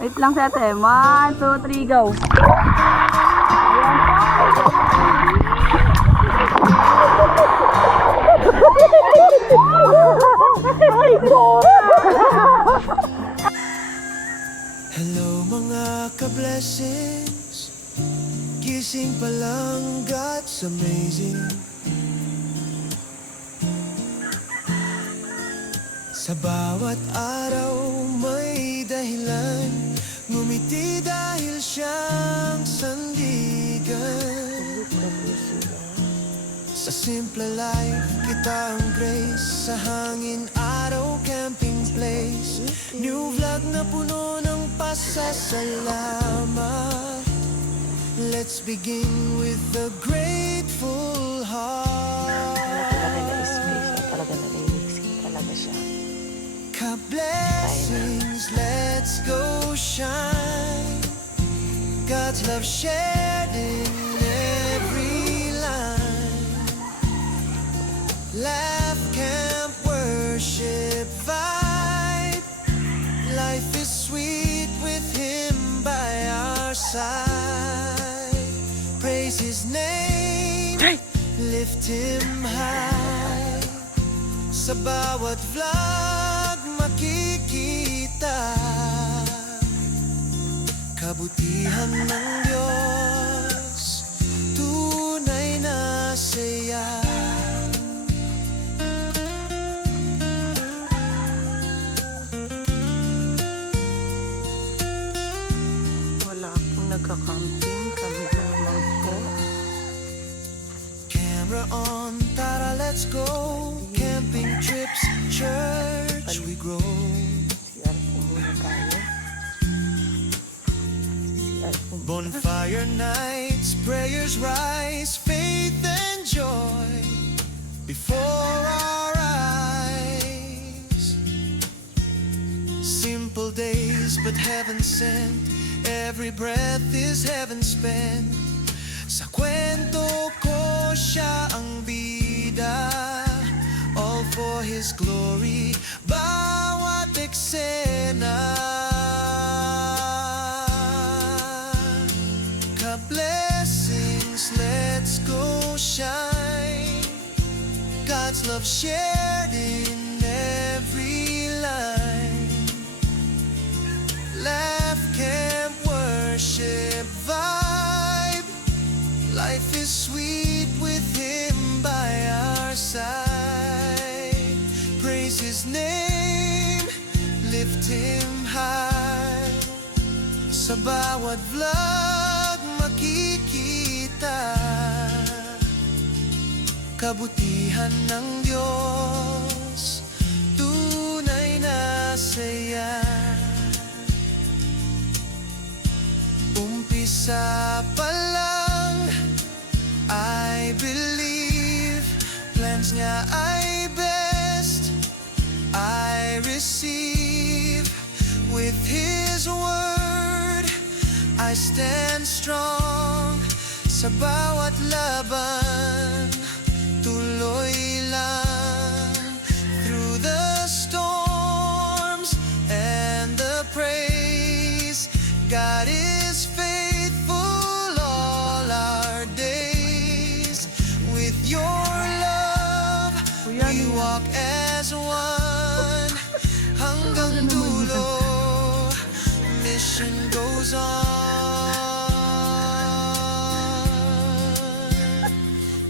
Wait lang si ate. 1, 2, 3, go. Hello mga ka-blessings, gising pa lang, God's amazing. Sa bawat araw may dahilan, ngumiti dahil siyang sandigan. Sa simple life, kita ang grace. Sa hangin, araw, camping place. New vlog na puno ng pasasalamat. Let's begin with a grateful heart. Talaga na-mix talaga siya. Ka-blessings, let's go shine. God's love shared in every line. Laugh, camp, worship, vibe. Life is sweet with Him by our side. Praise His name, lift Him high. Sa bawat vlog makikita kabutihan ng Diyos, tunay na saya. Wala akong nagka-camping. Kami lamang po. Camera on, tara let's go. Camping trips, church we grow. CR po muna tayo. CR po muna. Bonfire nights, prayers rise, faith and joy before our eyes. Simple days but heaven sent, every breath is heaven spent. Sa kwento ko siya ang bida, all for His glory, bawat eksena. Ka-blessings, let's go shine. God's love shared in every line. Laugh, camp, worship, vibe. Life is sweet with Him by our side. Praise His name, lift Him high. Sa bawat vlog makikita kabutihan ng Diyos, tunay na saya. Umpisa pa lang, I believe plans niya ay best. I receive with His word. I stand strong sa bawat laban. Tuloy lang through the storms and the praise. God is faithful all our days. With your love, we walk as one. Hanggang dulo, mission goes on.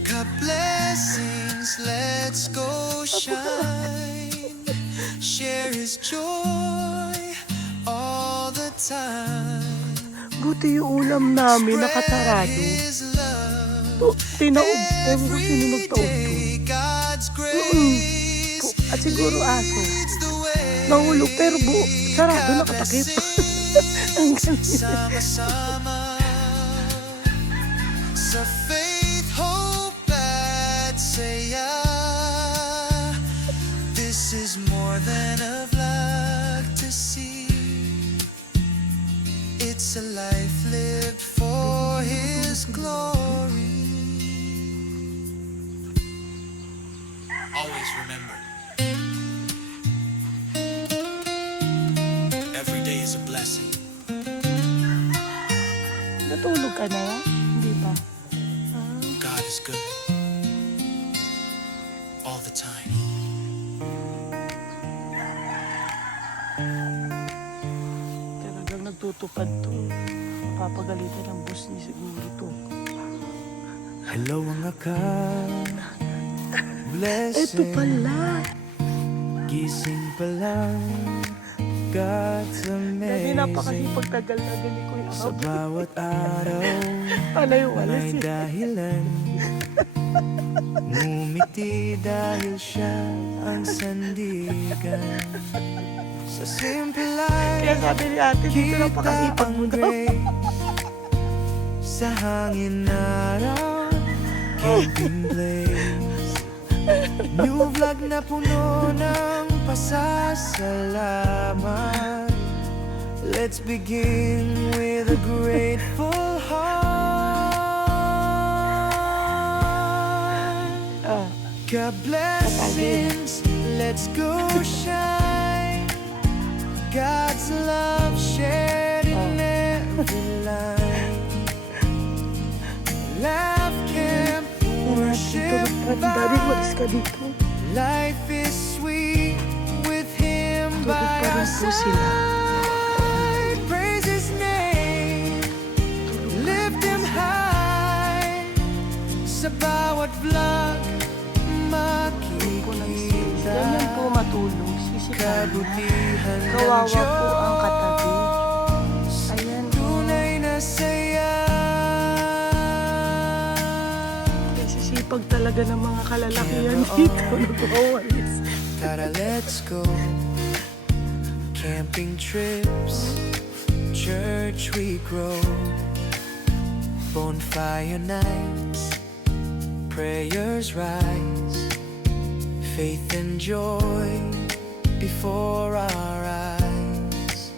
Ka-blessings, let's go shine. Share His joy all the time. Buti yung ulam namin nakatarado. His love To, tinaob. Ewan ko sino nagtaob to. every God's grace. At siguro aso. Leads the way. Nahulog pero buo. Sarado nakatakip. Ang ganda. Sama-sama sa faith, hope at saya. This is more than a vlog to see. It's a life lived for His glory. Always remember, every day is a Natutulog ka na? Hindi pa. God is good all the time. Talagang nagtutupad to. Papagalitan ng boss ni siguro to. Hello mga ka-blessing. Ito pala. Gising pa lang, God's Dahil amazing. napakasipagtagal na gani ko yung Sa bawat araw, Palay wala may siya. dahilan. Ngumiti dahil siya ang sandigan. Sa simple Kaya life, sabi ni ate, dito kita napakasipag mo ang daw. grace. Sa hangin araw, camping place. New vlog na puno ng pasasalamat. Let's begin with a grateful heart. God blessings, let's go shine. God's love shared in every line. Laugh camp, worship Daddy, walis ka vibe. dito. Life is sweet with Him Tulog by pa our rin po sila. side. Praise His name, lift Him high. Sa bawat vlog, makikita Ganyan po matulog. Sisipan na. kabutihan ng Kawawa Diyos. po ang katabi. Ayan. Tunay na saya. Sisipag talaga ng mga kalalakihan Yeah, dito. Nagwawalis. Tara, let's go. Camping trips, church we grow. Bonfire nights, prayers rise. Faith and joy before our eyes.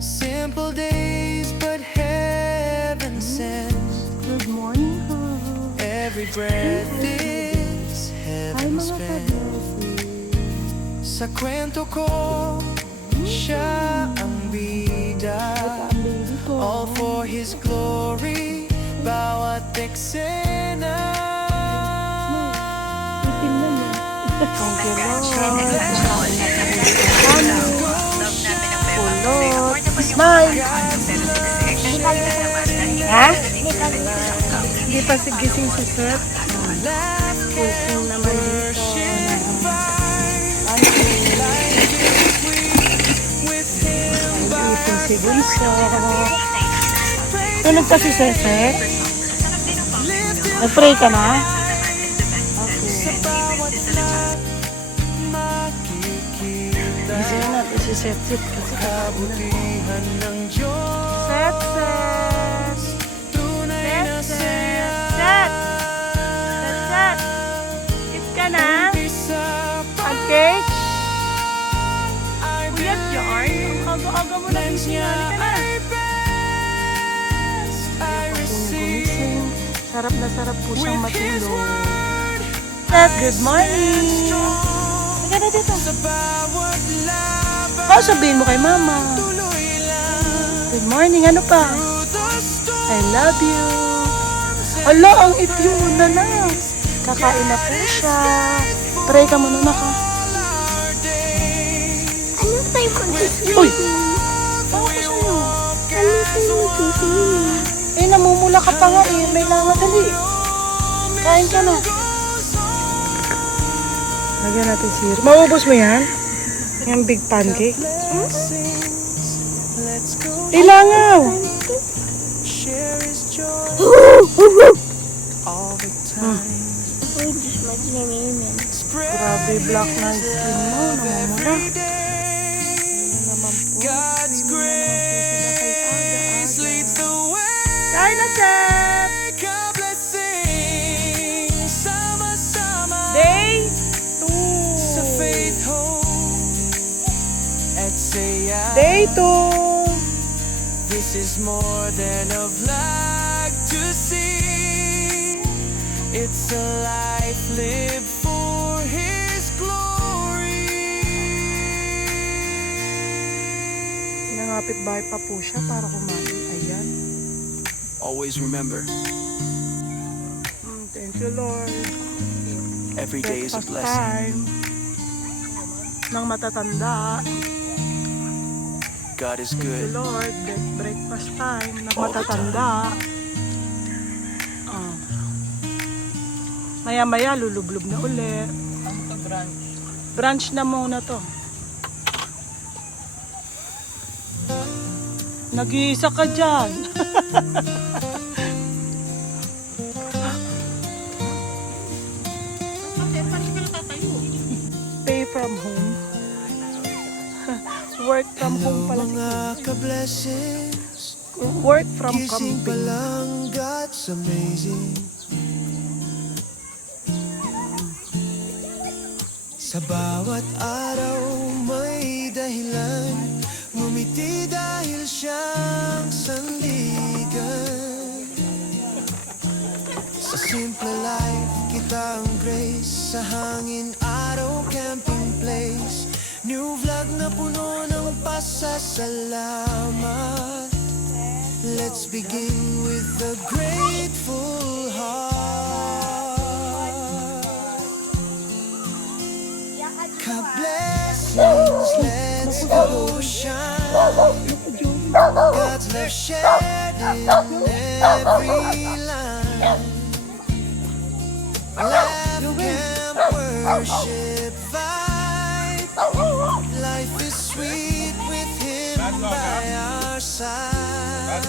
Simple days, but heaven sent. Good morning, ha. Every breath is Hi, heaven mga spent. ka-blessing. Sa kwento ko, siya ang bida. Ang baby ko. All for His glory, bawat eksena. Tingnan mo. Thank you, Lord. Kulot. Smile. Ha? Hindi pa sigising si Seth. Gising naman dito. Gising si Bunso. Tulog pa si Seth? Nag-pray ka na? Gising na natin si Seth kasi Kabutihan ng Diyos. Seth. Tunay na saya. Eat ka na? Umpisa pa Okay? ay Kuya John, ang aga-aga mo na gising. Halika na. ay best. I receive Gumising. Sarap na sarap po siyang with His matulog. word. Seth, good morning. Halika na dito. Sa bawat laban, Oh, sabihin mo kay mama. tuloy lang. Good morning. Ano pa? Through the storm, I love you. Ala, ang ityuna na. Kakain na po siya. Pray ka muna na ka. our days. Ano tayo mag-sleep? Uy! Bawa ko sa'yo. Ano tayo mag-sleep? Eh, namumula ka pa nga eh. May langat. Dali. Kain ka na. Lagyan natin sir. Maubos mo yan? Yung big pancake? Let's go Ilangaw! share His joy all the time. Uy, Diyos mag-name. Spread Grabe, black na yung His skin mo. love Namumula. every day. Naman po. God's grace leads the way. Kain na, Seth! God blessing, sama-sama. Day Sa 2. faith, hope, at saya. Day 2. This is more than a vlog to see. It's a life lived for His glory. Nangapit bahay pa po siya para kumain. Ayan. always remember, Thank you, Lord. every day is a Breakfast blessing. time ng matatanda. God is Thank you, good Lord. Breakfast time ng all the matatanda. Ah. Maya-maya, lulublob na ulit. Brunch na muna to. Nag-iisa ka dyan. Pay from home. Work from home pala. mga ka-blessings. Work from Gising pa camping. lang, God's amazing. Sa bawat araw may dahilan, ngumiti dahil siyang sandigan. Sa simple life, kita ang grace. Sa hangin, araw, camping place. New vlog na puno ng pasasalamat. Let's begin with a grateful heart. Ka-blessings, let's go shine. God's love shared in every line. Laugh, camp, worship, vibe. Life is sweet with Him by our side.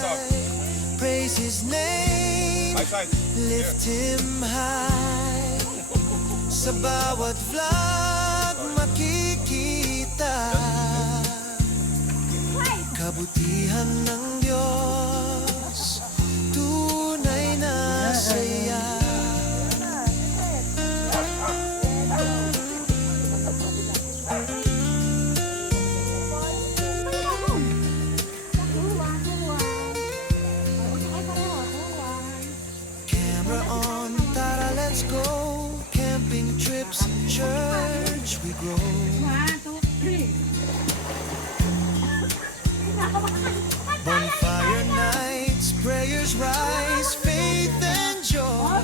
Praise His name, lift Him high. Sa bawat vlog makikita kabutihan ng Diyos, tunay na saya. Camera on, tara let's go. Camping trips, church we grow. Bonfire nights, prayers rise, faith and joy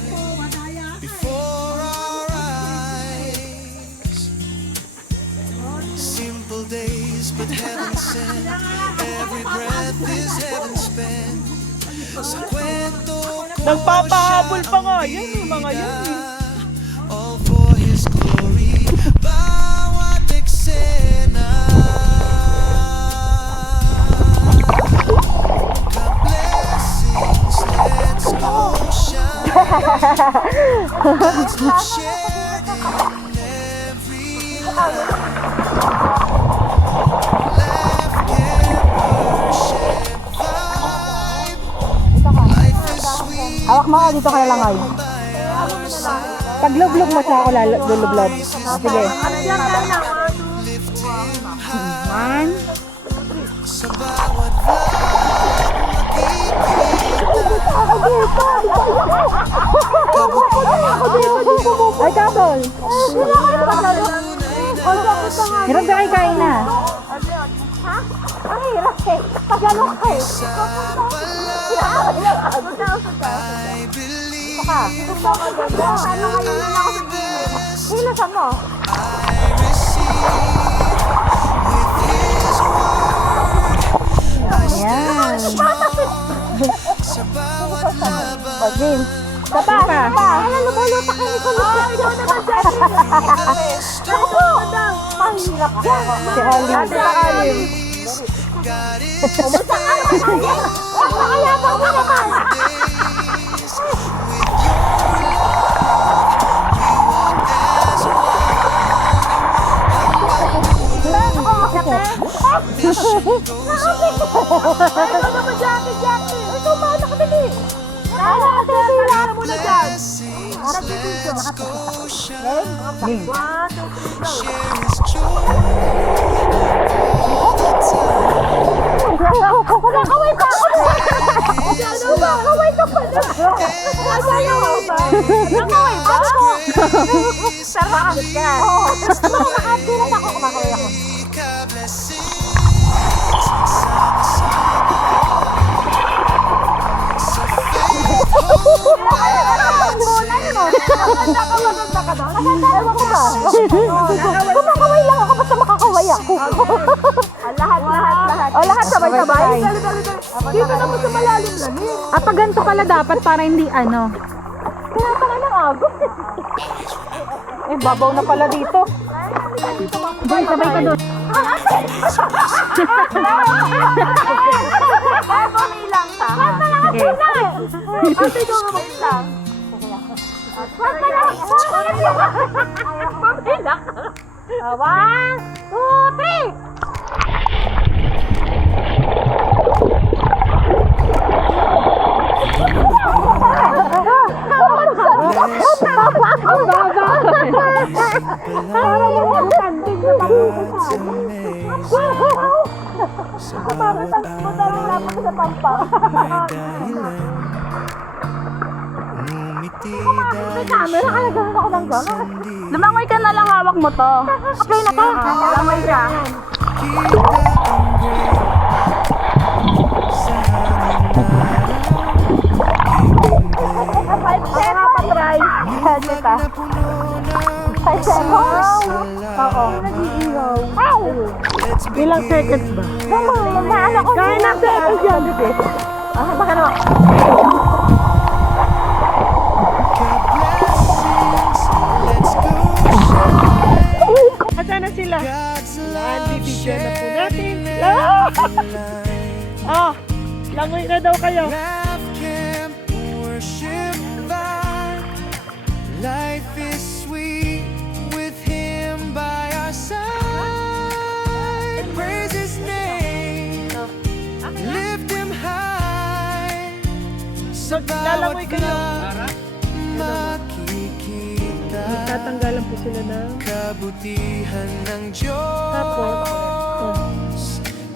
before our eyes. Simple days, but heaven sent. Every breath is heaven spent. Sa kwento ko Nagpapahabol pa nga siya yan, mga yan eh. all for His glory, bawat eksena. Ka-blessings, let's go shine. God's love shared in every line. Laugh, camp, worship, vibe. Life is sweet. Hawak mo ka dito kaya lang ay. Pag lublog mo siya ako lulublog. Sige. One. Sa bawat vlog makikita Ay, Kapol. Hirap ka kain na. Ay, hirap eh. Pagano ka eh. sa pala. I believe, Ano ngayon na ako sa Hilasan mo. I receive with His word. I Yan. sa bawat laban. O, James. Baba, baba. Ay, lumulutak ka ni Kulit. Ay, ikaw naman dyan. Ako po. Mahirap yan. Si Olive. God is Pumunta ka naman. Napakayabang mo naman. days with your love. We walk as one. Mission goes on. Ay, ikaw naman, Jackie, Jackie. Ikaw ba? Nakabili. Para kasi kailangan mo na dyan. Blessings, let's go shine. James. Share His joy all the time. Kaway ka ako. Ano ba? Kaway ka pa na. Ano ba? Nakaway ba? Grace, Pero makakit ka. Oo. Makakatilan ako. Kumakaway ako. ka-blessings, sama-sama sa Ewan ko ba? Kumakaway lang ako, basta makakaway ako. Lahat. O, lahat sabay-sabay? Dito naman sa malalim lang eh. At pag ganito pala dapat para hindi ano. Kaya pa nga ng agos. Eh, babaw na pala dito. Doon, sabay ka doon. Kaya bumilang ka. Sige. Ate, ikaw nga bumilang. Bumilang. 1, 2, 3. Lumangoy ka na lang, hawak mo to. Apply na ka. Lumangoy ka. Patry. Helmet ka. 5 seconds? Oo. Ilang seconds ba? Naano ko. Kaya ng seconds yan, bebe. Baka naman. Asa na sila? Yan, bibigyan na po natin. Ah, langoy na daw kayo. Laugh, camp, worship, vibe. Life is sweet with him by our side. Praise his name, lift him high. Sa bawat Lalangoy kayo. vlog, makikita Tatanggalan po sila ng... kabutihan ng Diyos. Tapos,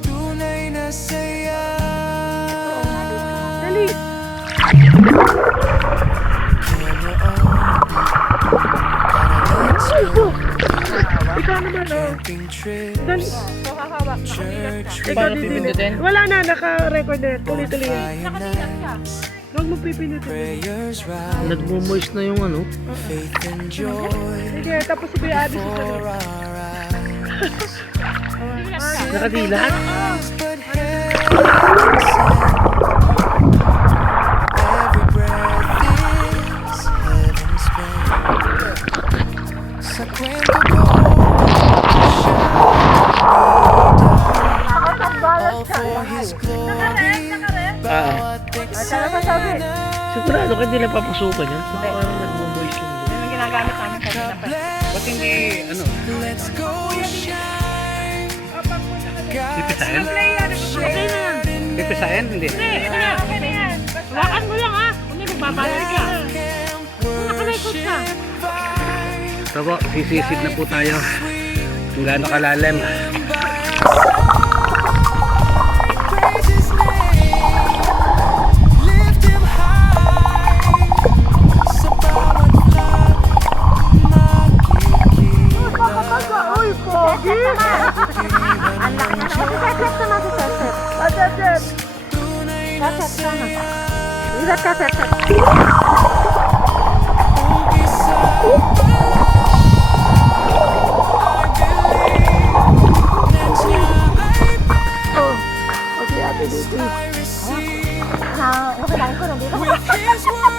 Tunay na saya. dali. Ikaw naman, oh. Camping trip, Dali. church, Ikaw din. Wala na, naka-record na. Tuloy-tuloy yan. finance, Huwag mo pipindutin. prayers rise, Nagmo-moist na yung ano. faith and joy Sige, tapos si Kuya Adi for susunod. our eyes. Nakadilat? But heaven every breath is heaven's spent. Sa kwento ko, all for his glory. Bawat eksena Sigurado ka hindi lang papasukan yan. Parang nagmo-moist lang. Yung ginagamit namin kanina pa. Ba't hindi, ano? Let's go shine. God's Pipisahin? shared in Pipisahin? Hindi. Hawakan mo lang ha. Kung hindi magbabalik ka. camp, worship, vibe. So po, sisisid na po tayo. Kung gaano kalalim. Praise his name, lift him high. Sa bawat vlog, makikita Uy, pogi! Ang laki na. Kaset naman si Kaset. Kaset! tunay na saya. Ibat kaset. Umpisa I receive Nakilain ko nandito. with his word.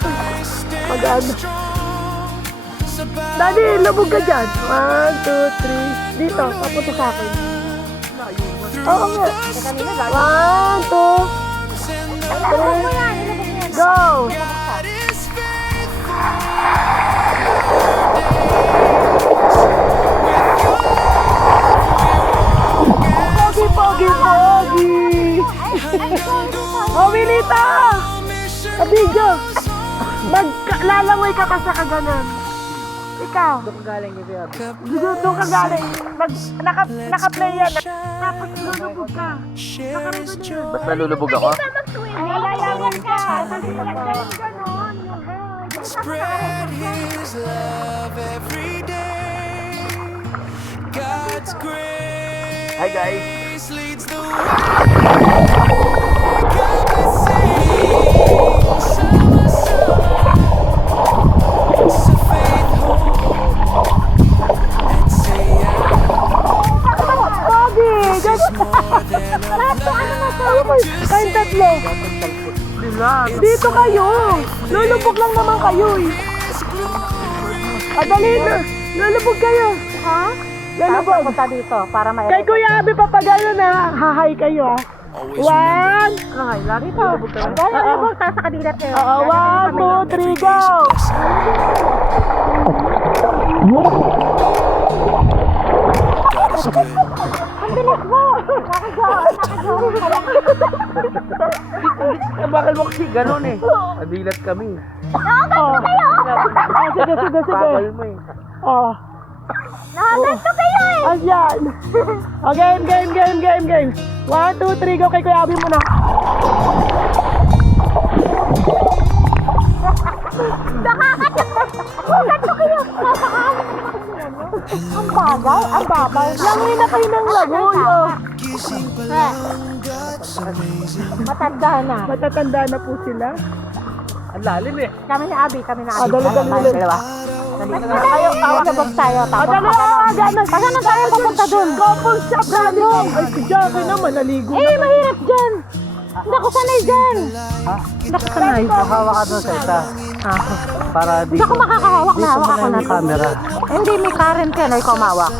I stand strong. Sa bawat Daddy, lubog ka dyan. 1, 2, 3. Dito, papunta sa akin. Oo nga. Kanina lang. 1, 2, Ilubog mo yan. Ilubog mo yan. go! God is faithful. Pogi, pogi, pogi! Oh, Wilita! Sa video! Lalangoy ka kasi ka ganun. Ikaw. Doon ka galing kasi doon ka galing. Naka-play yan. Tapos lulubog ka. Basta lulubog ako? Ay, lalawan ka. Sabi lang ganun. Spread his love every day. God's grace Hi guys! leads the way. God will sing. Sama-sama sa faith. Kayong tatlo. Dito kayo. Lulubog lang naman kayo eh. Dali na. Lulubog kayo. Ha? Lulubog. Punta dito para may... Kay Kuya Abi papagayo na. Hahay kayo ah. One. Ay, lagi to. Ay, lubog tayo sa kadilat kayo. One, two, three, go. Ang bilis mo. Bakal mo kasi ganun eh. Adilat kami. Sige, sige, sige. Bakal mo eh. Oh. Nakaganto kayo eh. Ayan. Oh, game, game, game, game, game. 1, 2, 3, go kay Kuya Abi muna. Nakaganto kayo. Ang bagay, ang babaw. Langoy na kayo ng langoy, oh. Gising pa lang, God's amazing. Matanda na. Matatanda na po sila. Ang lalim eh. Kami ni Abi, kami ni Abi. Dali, dali, dali. Dalawa. Tayo, lubog tayo. Tapos Gano'n. Saan na tayo papunta dun? Couple shop rally. Ay, si Jackie naman, naligo. Eh, mahirap dyan. Hindi ako sanay dyan. Hindi ako sanay. Hawa ka doon sa isa. Para Hindi dito. ako makakahawak na hawak ako na. Yung camera. Hindi, may current yan. Ay, kumawak.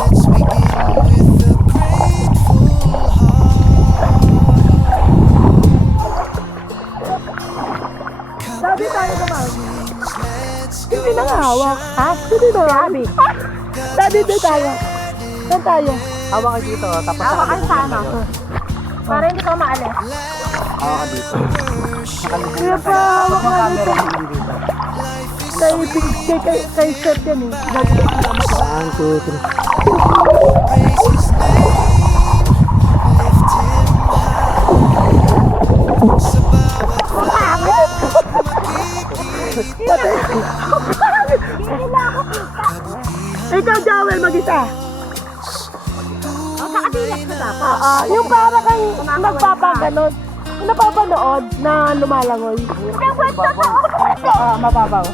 Let's begin with a grateful heart. Sabi tayo naman. Let's go. Hindi na nga hawak. Ha? Hindi na. Si Abi. Sabi din tayo. Saan tayo? Hawa ka dito. Tapos Hawak kayo sa ano. Para hindi ka maalis. hawa ka dito. Kaya pa, hawak nga dito. Kay Seth yan eh. 1, 2, 3. Praise his name, lift him high. Sa bawat Ikaw, Joel, mag-isa. O, sa kadilat ko dapat. Yung para kang nagpapaganon. Yung napapanood na lumalangoy. Mababaw.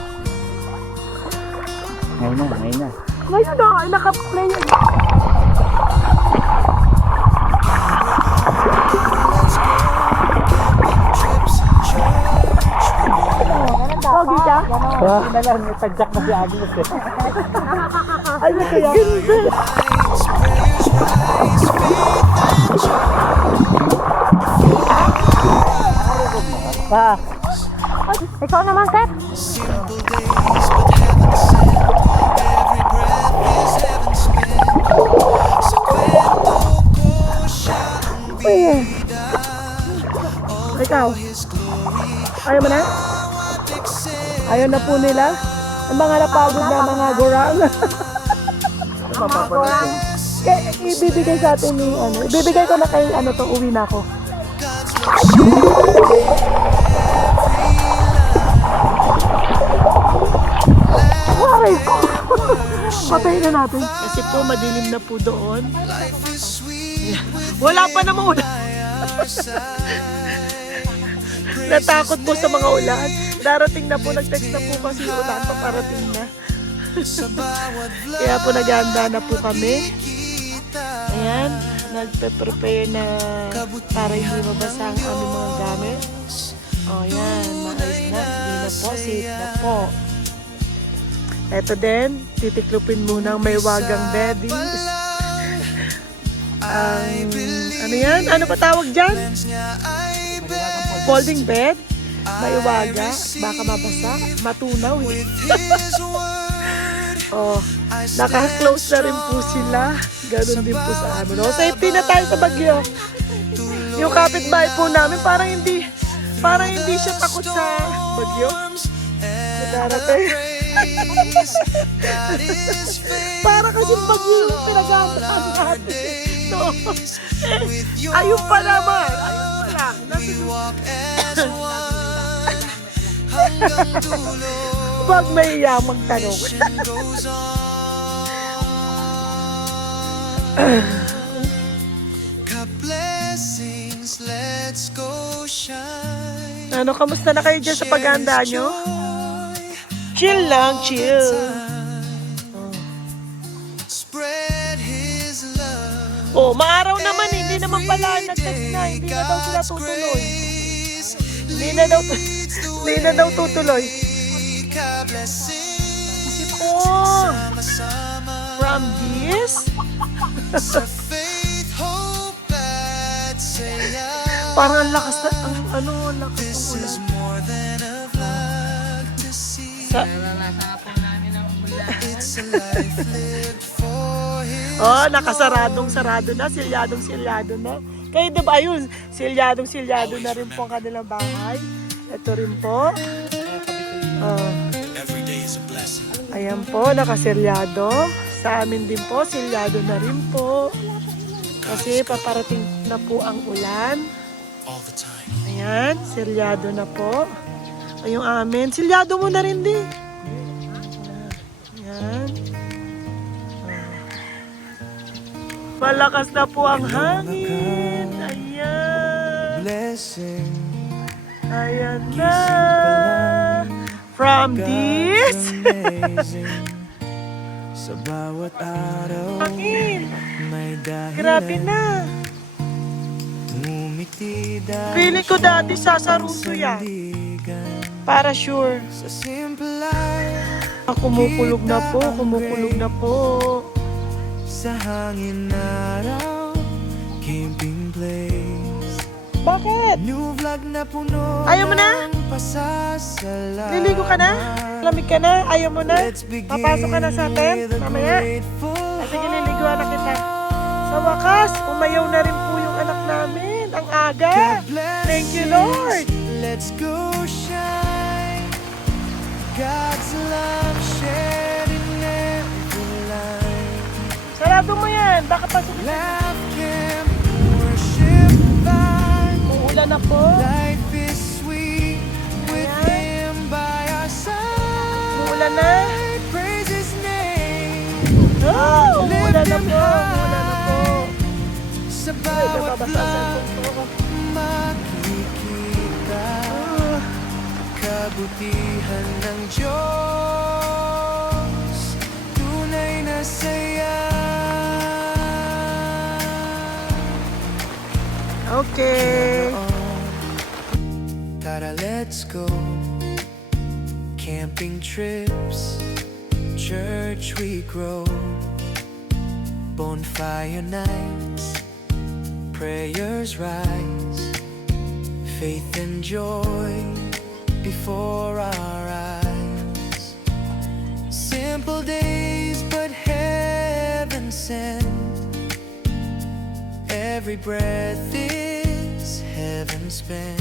Ngayon na, ngayon na. Ngayon na, naka-play yun. Pogi ka? Hindi na lang, may tagyak na si Agnes eh. Ay, kaya. Ganda. Pa, Ikaw naman, Seth. simple days, but heaven sent. Every breath is heaven spent. So cuento ko siyang bida. Ikaw, His glory, ayaw mo na? excel. Ayaw na po nila. Ang mga napagod na mga gurang. Kaya ibibigay sa atin ni ano. Ibibigay ko na kay ano to, uwi na ako. God's love shared. Waray ko! Patayin na natin. Kasi po, madilim na po doon. Life is sweet Wala pa namang ulan. our side. Natakot po sa mga ulan. Darating na po, nag-text na po kasi yung ulan pa parating na. Sa bawat vlog Kaya po naghahanda na po kami. kita, Ayan, nagpe-prepare na para hindi mabasa ang aming mga gamit. O yan, maayos na. Hindi na po, safe na po. Eto din, titiklupin muna ang may wagang beddings. Ang, ano yan? Ano pa tawag dyan? Folding bed. May waga. Baka mabasa. Matunaw eh. His word Oh, naka-close na rin po sila. Ganon din po sa amin. Oh, safety na tayo sa bagyo. Yung kapitbahay po namin parang hindi siya takot sa bagyo. Darating. Para kasi bagyo yung pinag-aantaan natin. No. Ayun pa naman. Ayun pa lang. walk as one. Hanggang dulo Pag may yamang tanong. goes on. God blessings, let's go shine. Ano, kamusta na kayo dyan sa paghahanda nyo? Chill lang, chill. Spread His love. Oh, maaraw naman, hindi naman pala nag-text na. Hindi na daw sila tutuloy. Hindi na daw tutuloy. Oh, from this? Parang ang lakas na, ang lakas ng ulan. Oh, nakasaradong-sarado na, silyadong-silyado na. Kayo diba yun, silyadong-silyado na rin po ang kanilang bahay. Ito rin po. Oh. Ayan po, nakasilyado. Sa amin din po, silyado na rin po. Kasi paparating na po ang ulan. Ayan, silyado na po. Ay, yung amin, silyado mo na rin din. Ayan. Malakas na po ang hangin. Ayan. Ayan na. From this. Sa bawat araw Akin. may dahilan. Grabe na. Ngumiti dahil Feeling ko dati sasaruso yan. Para sure. sa simple life. Kumukulog na po, kumukulog na po. Sa hangin araw, camping place. Bakit? New vlog na puno. Ayaw mo na? ng pasasalamat. Liligo ka na? Lamig ka na? Ayaw mo na? Let's begin Papasok ka na sa atin? with a Mamaya? grateful Sige, liliguan na kita. Sa wakas, umayaw na rin po yung anak namin. Ang aga. Thank you, Lord. Let's go shine. God's love shared in every line. Sarado mo yan. Baka pa Laugh camp, worship vibe. uulan na po. Life is sweet with Him by our side. Uulan na. Praise His name. Oh, uulan na po. Uulan na po. Sa Ay, bawat nababasa sa vlog cellphone ko. makikita kabutihan ng Diyos, tunay na saya. Okay. Tara, let's go. Camping trips, church we grow, bonfire nights, prayers rise, faith and joy before our eyes. Simple days, but heaven sent. Every breath is heaven spent.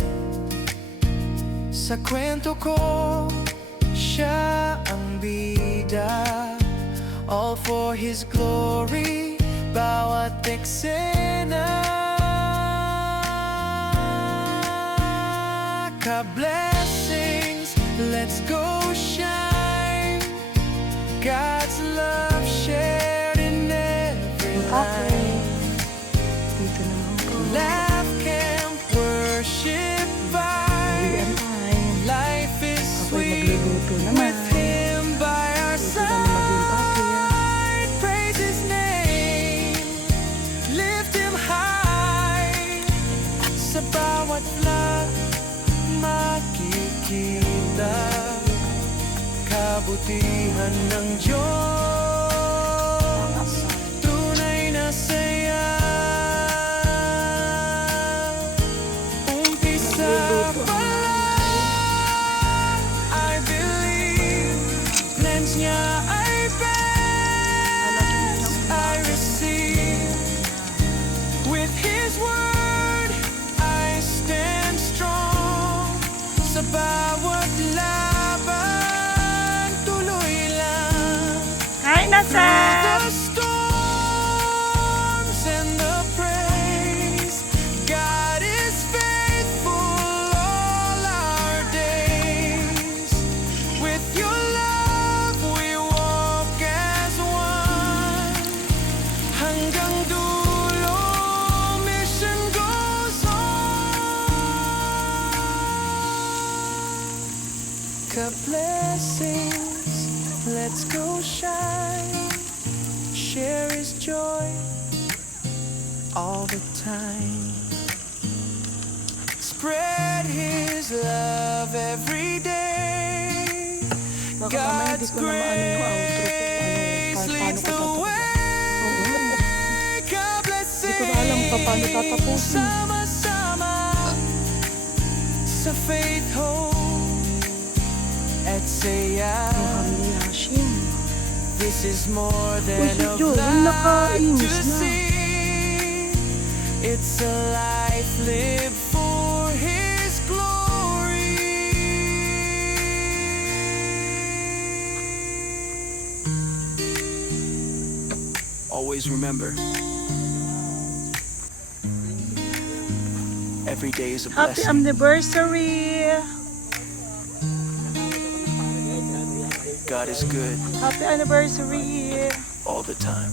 Sa kwento ko, siya ang bida. All for His glory, bawat eksena. Ka-blessings, let's go shine. God's love shared in every line. Laugh camp, worship vibe. Life is sweet with Him by our side. Praise His name, lift Him high. Sa bawat vlog makikita kabutihan ng Diyos, tunay na saya. Umpisa pa lang, I believe, plans niya ay best. I receive, with His word, I stand strong. Sa bawat laban, tuloy lang. Hi, Nasa. The storms and the praise, God is faithful all our days. With your love we walk as one. Hanggang dulo, mission goes on. Ka-blessings, let's go shine. Share His joy, all the time. Spread His love every day. Baka mamaya hindi God's ko na maano yung outro ko. grace Paano leads ko the tatapusin. way. God Hindi ko na alam pa paano tatapusin. Sama-sama sa faith, hope at saya. Kami ni Hashim. This is more Uy, than si a Joel, flight nakainis to na. see. It's a life lived for His glory. Always remember, every day is a Happy blessing. anniversary! God is good Happy anniversary! all the time.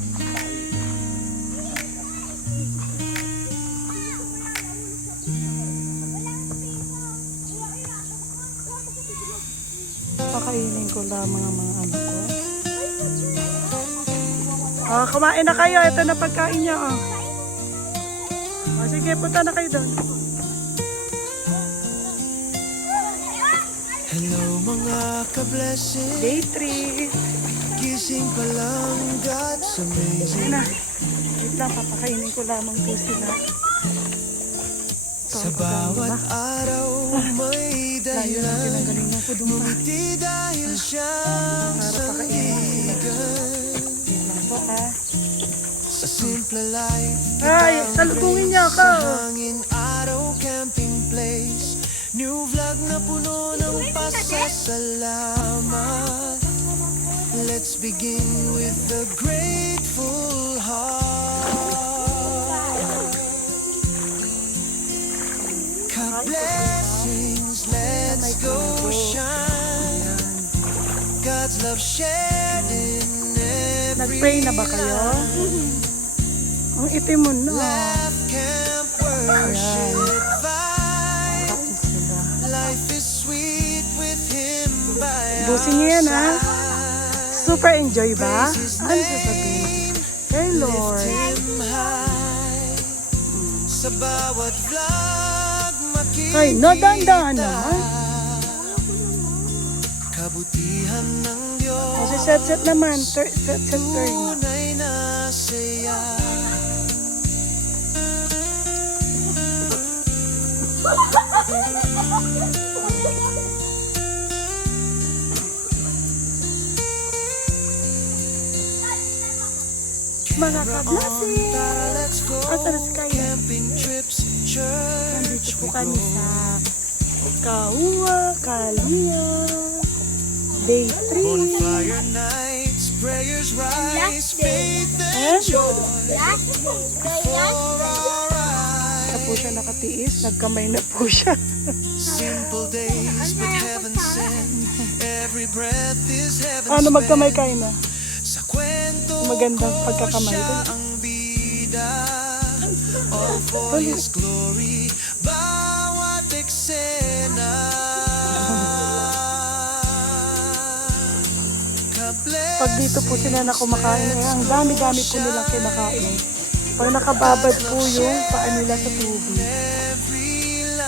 Pakainin ko lamang ang mga anak ko. Kumain na kayo. Ito na pagkain niyo. Sige, punta na kayo doon. Hello mga ka-blessing, Day 3. gising pa lang, God's amazing. Na. Wait lang, papakainin ko lamang po sila. Sa bawat araw may Layo na dahilan, pinanggalingan ko doon pa. ngumiti dahil siyang sandigan. Wait lang po Sa simple life, Ay, salubungin niya ako. sa hangin araw camping place, new vlog na puno ng pasasalamat. Let's begin with a grateful heart. Ka-blessings, let's go shine. God's love shared in every Nag-pray na ba kayo? Ang itim mo na. laugh, camp, worship, vibe. Kain sila. Life is sweet with Him by Busin niyo yan, ha? our side. Super enjoy ba? Praise His Ano sasabihin? name, Kay lift Lord. Him high. Sa bawat vlog makikita Ay, nadaan-daan naman. kabutihan ng Diyos. Kasi set naman. Set turn. Tunay na saya. Mga ka-blessing. Tara, let's go. Atras kayo. Camping trips, Nandito church po we kami go. sa Kaua, Kalia. Day 3. Bonfire nights, prayers rise, faith Eh? and joy for our Na po eyes. siya nakatiis. Nagkamay na po siya. Simple days, but heaven sent. Every breath is heaven Ano, magkamay spent. kayo na. Sa kwento Magandang ko pagkakamay siya din. ang bida. All for His glory, bawat eksena. Pag dito po sila na kumakain, ang dami-dami po nilang kinakain. Pag nakababad po yung paa nila sa tubig,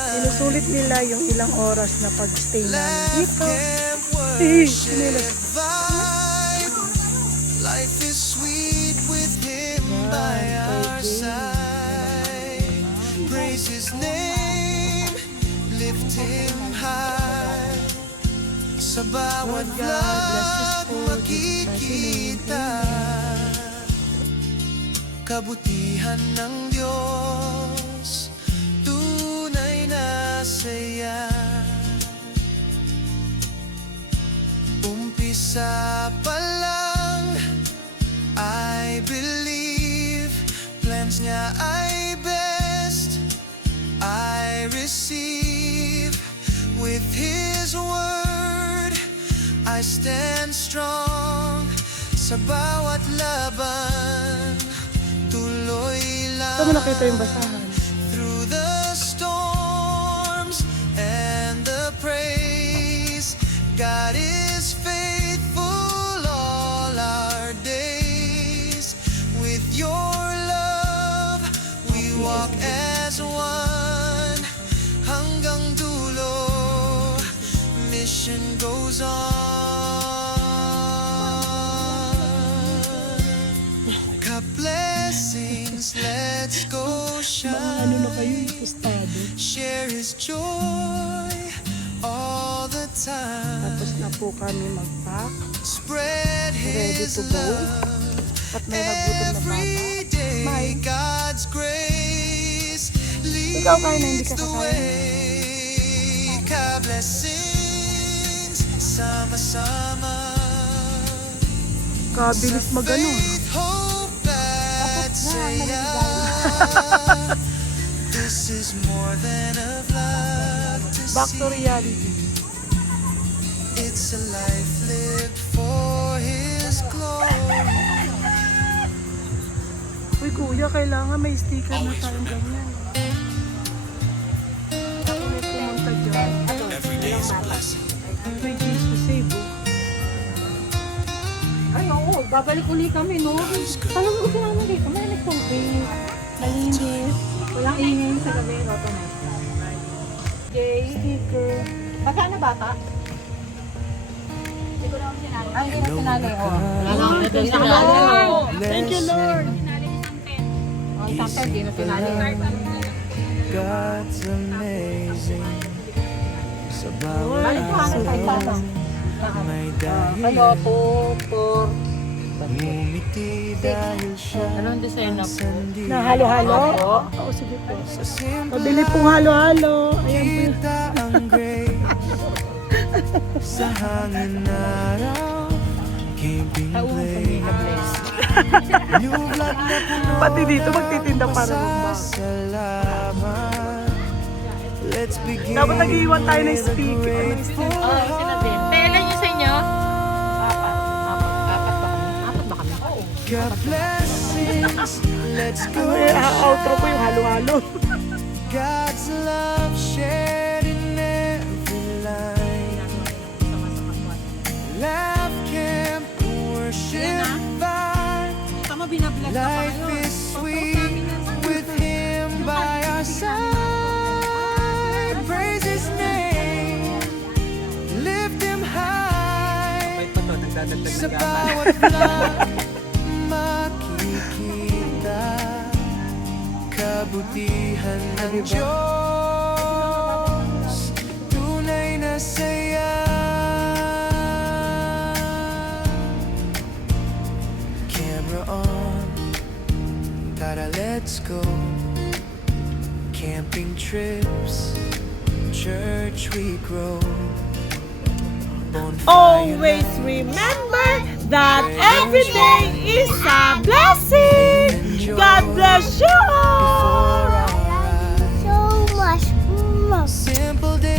sinusulit nila yung ilang oras na pag-stay namin dito. Sinilas. Life is sweet with Him by our side. Praise His name, lift Him high. Sa bawat Lord God, bless this vlog food. makikita kabutihan ng Diyos, tunay na saya. Umpisa pa lang, I believe plans niya ay best. I receive with His word. I stand strong sa bawat laban. Tuloy lang Saan mo nakita yung basahan? through the storms and the praise. God is faithful all our days. With your love, we walk as one hanggang dulo. Mission goes on. Ka-blessings, let's go shine. Share His joy all the time. Tapos na po kami mag-pack. Spread His to go. love At may nagutom na bata. every day. Bye. God's grace Ikaw kain na, hindi leads ka the kakain. way. Ka-blessings, sama-sama. Kabilis mag-ano. Faith, hope, at saya. This is more than a vlog to Back to see. reality. It's a life lived for His glory. Uy kuya, kailangan may sticker na tayong ganyan. Ako may pumunta dyan. Every day is a blessing. May G's to save oh. Ay, oo. Babalik uli kami, no? Alam mo, gusto namin dito. May nagtubig. Malinis. Walang ingay sa gabi. Roto na. Jay, sticker. Magkano bata? Hindi ko naman sinali. Ay, hindi na sinali. Thank you Lord. Oh, isang pen, hindi na sinali. God's amazing. Sa bawat Balik ko hanap tayo sa may dahil Kayo, por. ngumiti dahil siya. Anong design na po? Na halo-halo? Oo, sige po. Sa simple Pabili pong halo-halo. Ayan po. kita ang grace. Sa hangin araw, camping place. New vlog na puno. Pati dito magtitinda para ng Sa laban. Let's begin. Dapat nag-iwan tayo ng sticker. Kailan yung sa inyo? Apat ba kami? Oo. God blessings. Let's go. Outro ko yung halo-halo. God's love shared in every line. Laugh, camp, worship, vibe. Tama binablog na pa Life kayo. is sweet with Him by our side. Praise His name, lift Him high. Sa bawat vlog, makikita kabutihan ng Diyos, tunay na saya. Camera on, tara let's go. Camping trips, church we grow. Bonfire Always night, remember that every day is a blessing. God bless you all. before our eyes. So much. Simple day.